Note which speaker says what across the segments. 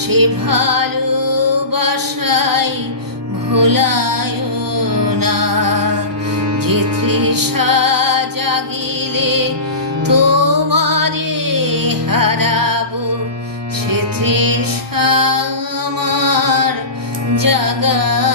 Speaker 1: সে ভালোবাসায় ভোলায় না। যে তৃষা জাগিলে তোমারে হারাবো সে তৃষা আমার জাগায়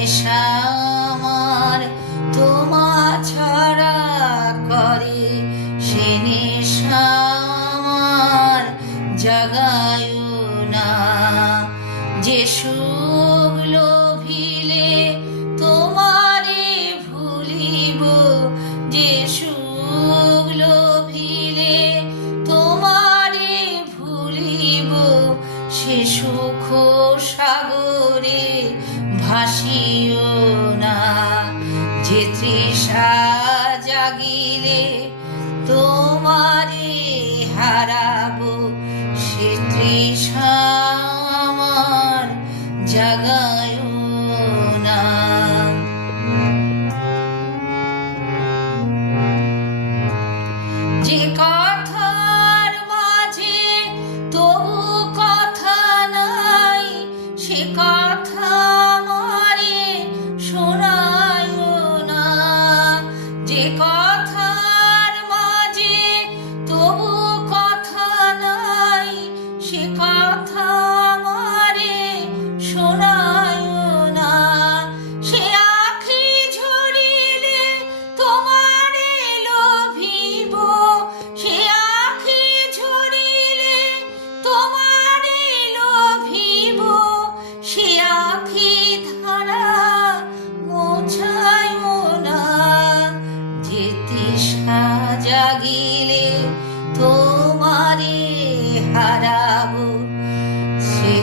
Speaker 1: নেশা আমার তোমা ছাড়া করে সে নেশা আমার জাগায় না। যে সুখ লোভিলে তোমারে ভুলিব, যে সুখ লোভিলে তোমারে ভুলিব, সে সুখ সাগরে ভাসিও না যে তৃষা জাগিলে তোমারে হারাবো সে তৃষা আমার জাগায়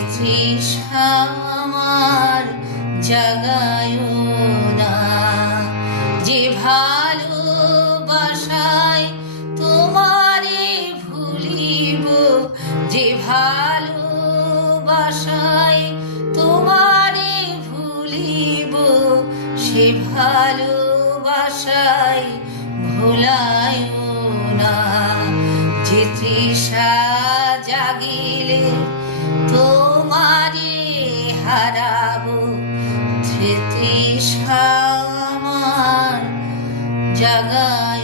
Speaker 1: সে তৃষা আমার জাগায় না। যে ভালোবাসায় তোমারে ভুলিব, যে ভালোবাসায় তোমারে ভুলিব, সে ভালোবাসায় ভোলায় না। যে তৃষা সে তৃষা আমার জাগায়